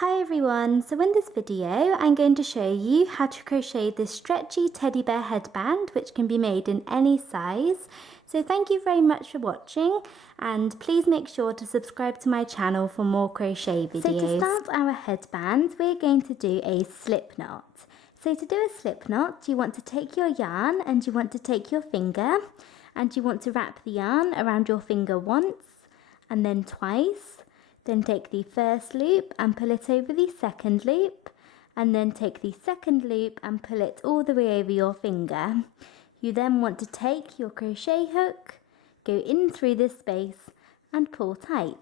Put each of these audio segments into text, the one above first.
Hi everyone, so in this video I'm going to show you how to crochet this stretchy teddy bear headband which can be made in any size. So thank you very much for watching and please make sure to subscribe to my channel for more crochet videos. So to start our headband we're going to do a slip knot. So to do a slip knot you want to take your yarn and you want to take your finger and you want to wrap the yarn around your finger once and then twice. Then take the first loop and pull it over the second loop, and then take the second loop and pull it all the way over your finger. You then want to take your crochet hook, go in through this space and pull tight.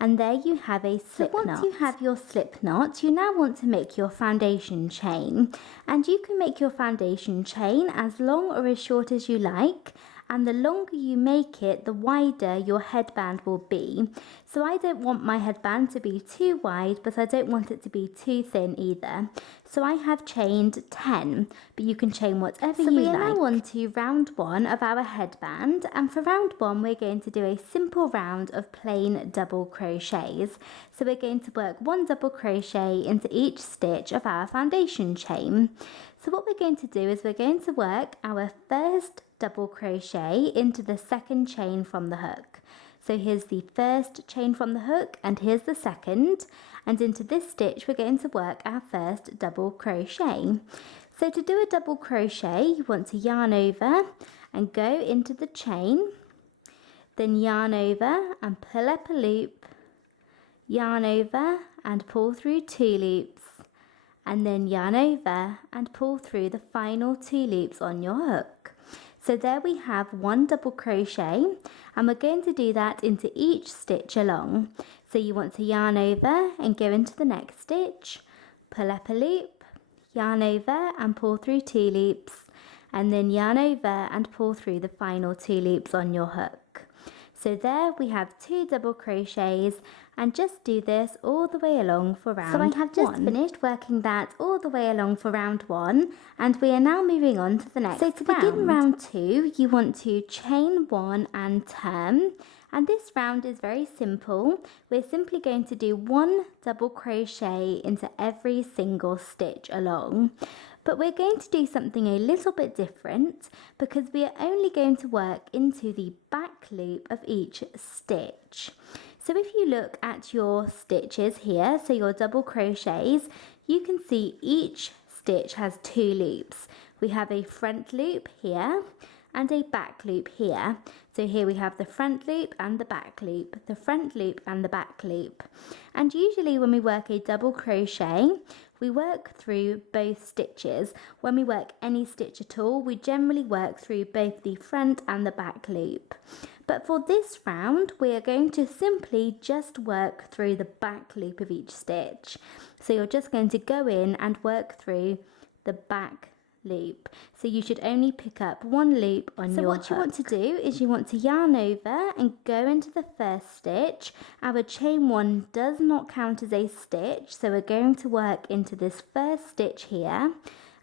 And there you have a slip knot. So once you have your slip knot, you now want to make your foundation chain. And you can make your foundation chain as long or as short as you like. And the longer you make it, the wider your headband will be. So I don't want my headband to be too wide, but I don't want it to be too thin either. So I have chained 10, but you can chain whatever you like. So we are now on to round 1 of our headband, and for round 1 we're going to do a simple round of plain double crochets. So we're going to work 1 double crochet into each stitch of our foundation chain. So what we're going to do is we're going to work our first double crochet into the second chain from the hook. So here's the first chain from the hook and here's the second, and into this stitch we're going to work our first double crochet. So to do a double crochet you want to yarn over and go into the chain, then yarn over and pull up a loop, yarn over and pull through 2 loops, and then yarn over and pull through the final 2 loops on your hook. So there we have 1 double crochet, and we're going to do that into each stitch along. So you want to yarn over and go into the next stitch, pull up a loop, yarn over and pull through 2 loops, and then yarn over and pull through the final 2 loops on your hook. So there we have 2 double crochets, and just do this all the way along for round 1. So I have just finished working that all the way along for round 1, and we are now moving on to the next round. So to begin round 2, you want to chain 1 and turn, and this round is very simple. We're simply going to do 1 double crochet into every single stitch along. But we're going to do something a little bit different because we are only going to work into the back loop of each stitch. So if you look at your stitches here, so your double crochets, you can see each stitch has 2 loops. We have a front loop here and a back loop here. So here we have the front loop and the back loop, the front loop and the back loop. And usually when we work a double crochet, we work through both stitches. When we work any stitch at all, we generally work through both the front and the back loop. But for this round, we are going to simply just work through the back loop of each stitch. So you're just going to go in and work through the back loop. So you should only pick up 1 loop on your hook. So what you want to do is you want to yarn over and go into the first stitch. Our chain 1 does not count as a stitch, so we're going to work into this first stitch here,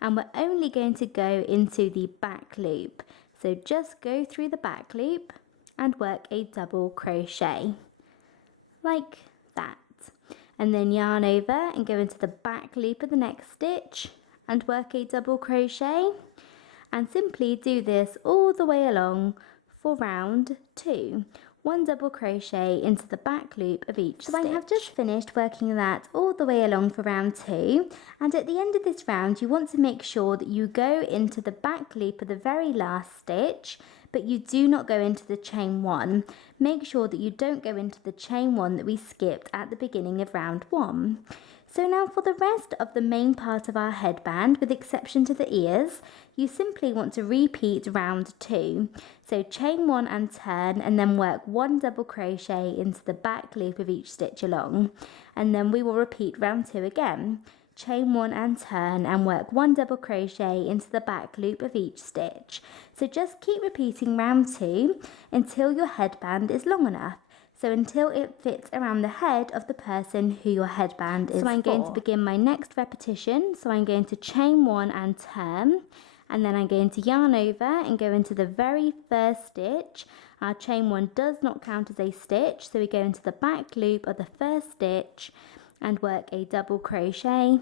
and we're only going to go into the back loop. So just go through the back loop and work a double crochet like that, and then yarn over and go into the back loop of the next stitch and work a double crochet, and simply do this all the way along for round 2. 1 double crochet into the back loop of each stitch. So I have just finished working that all the way along for round 2, and at the end of this round you want to make sure that you go into the back loop of the very last stitch, but you do not go into the chain 1. Make sure that you don't go into the chain 1 that we skipped at the beginning of round 1. So now for the rest of the main part of our headband, with exception to the ears, you simply want to repeat round 2. So chain 1 and turn, and then work 1 double crochet into the back loop of each stitch along. And then we will repeat round 2 again. Chain 1 and turn and work 1 double crochet into the back loop of each stitch. So just keep repeating round 2 until your headband is long enough. So until it fits around the head of the person who your headband is for. So I'm going to begin my next repetition. So I'm going to chain 1 and turn, and then I'm going to yarn over and go into the very first stitch. Our chain 1 does not count as a stitch, so we go into the back loop of the first stitch, and work a double crochet,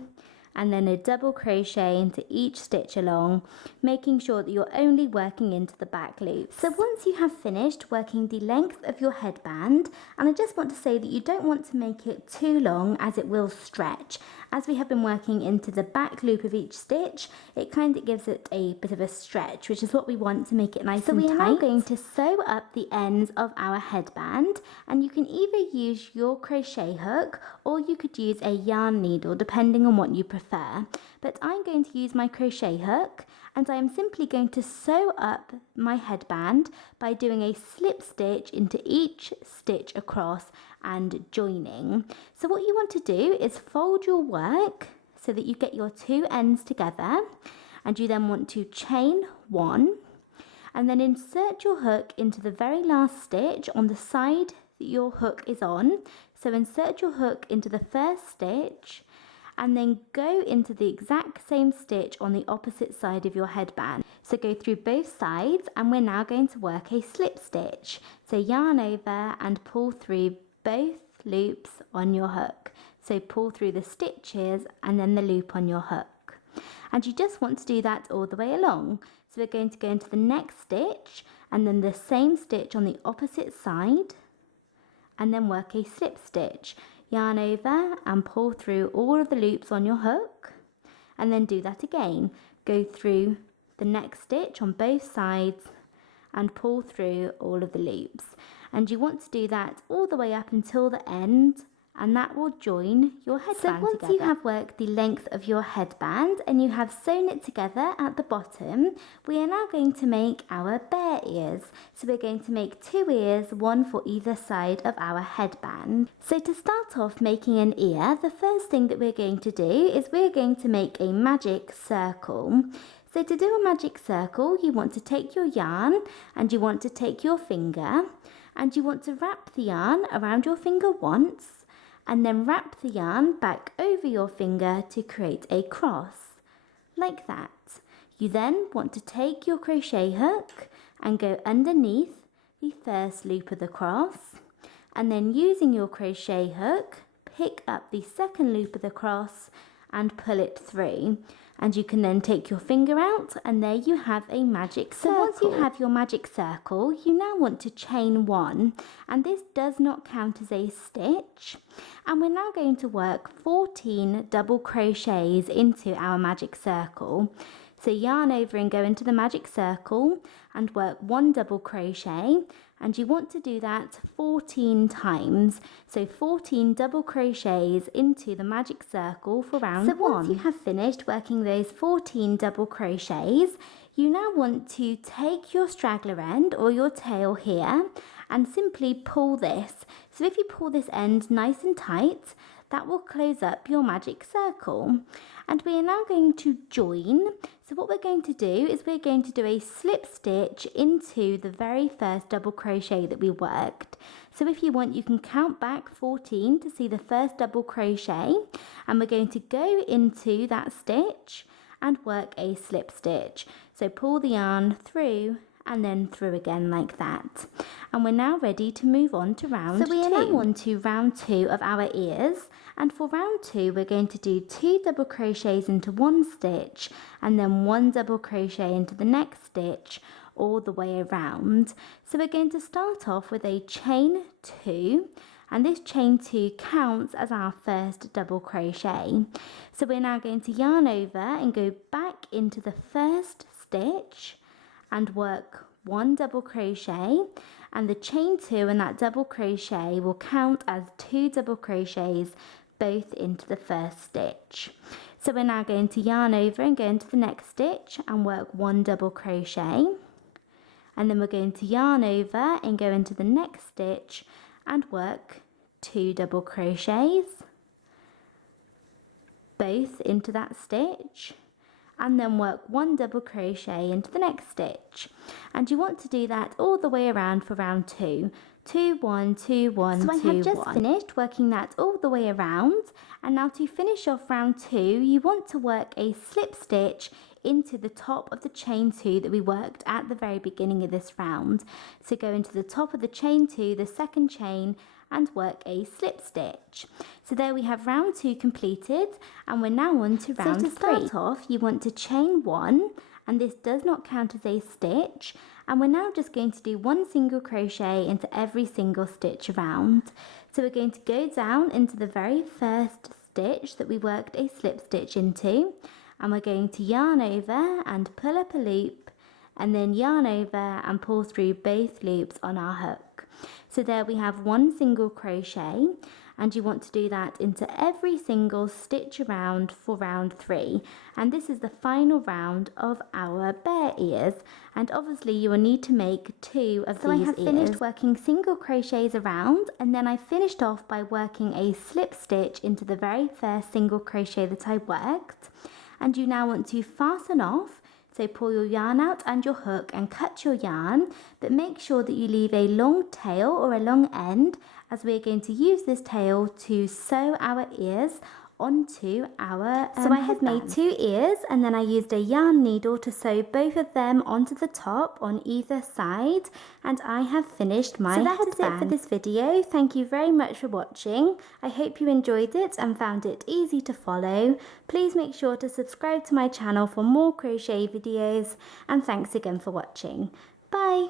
and then a double crochet into each stitch along, making sure that you're only working into the back loop. So once you have finished working the length of your headband, and I just want to say that you don't want to make it too long as it will stretch. As we have been working into the back loop of each stitch, it kind of gives it a bit of a stretch, which is what we want to make it nice and tight. So we are now going to sew up the ends of our headband, and you can either use your crochet hook or you could use a yarn needle depending on what you prefer. But I'm going to use my crochet hook, and I am simply going to sew up my headband by doing a slip stitch into each stitch across and joining. So what you want to do is fold your work so that you get your two ends together, and you then want to chain one, and then insert your hook into the very last stitch on the side that your hook is on. So insert your hook into the first stitch, and then go into the exact same stitch on the opposite side of your headband. So go through both sides, and we're now going to work a slip stitch. So yarn over and pull through both loops on your hook. So pull through the stitches and then the loop on your hook. And you just want to do that all the way along. So we're going to go into the next stitch and then the same stitch on the opposite side, and then work a slip stitch. Yarn over and pull through all of the loops on your hook, and then do that again. Go through the next stitch on both sides and pull through all of the loops. And you want to do that all the way up until the end, and that will join your headband together. So once you have worked the length of your headband and you have sewn it together at the bottom, we are now going to make our bear ears. So we're going to make 2 ears, one for either side of our headband. So to start off making an ear, the first thing that we're going to do is we're going to make a magic circle. So to do a magic circle, you want to take your yarn and you want to take your finger, and you want to wrap the yarn around your finger once, and then wrap the yarn back over your finger to create a cross, like that. You then want to take your crochet hook and go underneath the first loop of the cross, and then using your crochet hook, pick up the second loop of the cross and pull it through. And you can then take your finger out, and there you have a magic circle. So once you have your magic circle, you now want to chain 1, and this does not count as a stitch. And we're now going to work 14 double crochets into our magic circle. So yarn over and go into the magic circle and work 1 double crochet, and you want to do that 14 times. So 14 double crochets into the magic circle for round 1. So once you have finished working those 14 double crochets, you now want to take your straggler end or your tail here and simply pull this. So if you pull this end nice and tight, that will close up your magic circle. And we are now going to join. So what we're going to do is we're going to do a slip stitch into the very first double crochet that we worked. So if you want, you can count back 14 to see the first double crochet, and we're going to go into that stitch and work a slip stitch. So pull the yarn through and then through again like that. And we're now ready to move on to round 2. So we are now on to round 2 of our ears, and for round 2 we're going to do 2 double crochets into one stitch and then 1 double crochet into the next stitch all the way around. So we're going to start off with a chain 2, and this chain 2 counts as our first double crochet. So we're now going to yarn over and go back into the first stitch and work 1 double crochet, and the chain 2 and that double crochet will count as 2 double crochets both into the first stitch. So we're now going to yarn over and go into the next stitch and work 1 double crochet, and then we're going to yarn over and go into the next stitch and work 2 double crochets both into that stitch, and then work 1 double crochet into the next stitch. And you want to do that all the way around for round 2. 2, 1, 2, 1, 2, 1. So I have just finished working that all the way around, and now to finish off round 2 you want to work a slip stitch into the top of the chain 2 that we worked at the very beginning of this round. So go into the top of the chain 2, the second chain, and work a slip stitch. So there we have round 2 completed, and we're now on to round 3. So to start off, you want to chain 1, and this does not count as a stitch, and we're now just going to do 1 single crochet into every single stitch around. So we're going to go down into the very first stitch that we worked a slip stitch into, and we're going to yarn over and pull up a loop, and then yarn over and pull through both loops on our hook. So there we have 1 single crochet, and you want to do that into every single stitch around for round 3, and this is the final round of our bear ears, and obviously you will need to make 2 of these ears. So I have finished working single crochets around, and then I finished off by working a slip stitch into the very first single crochet that I worked, and you now want to fasten off. So pull your yarn out and your hook and cut your yarn, but make sure that you leave a long tail or a long end, as we're going to use this tail to sew our ears onto our So I have made 2 ears, and then I used a yarn needle to sew both of them onto the top on either side, and I have finished my headband. So that is it for this video. Thank you very much for watching. I hope you enjoyed it and found it easy to follow. Please make sure to subscribe to my channel for more crochet videos, and thanks again for watching. Bye!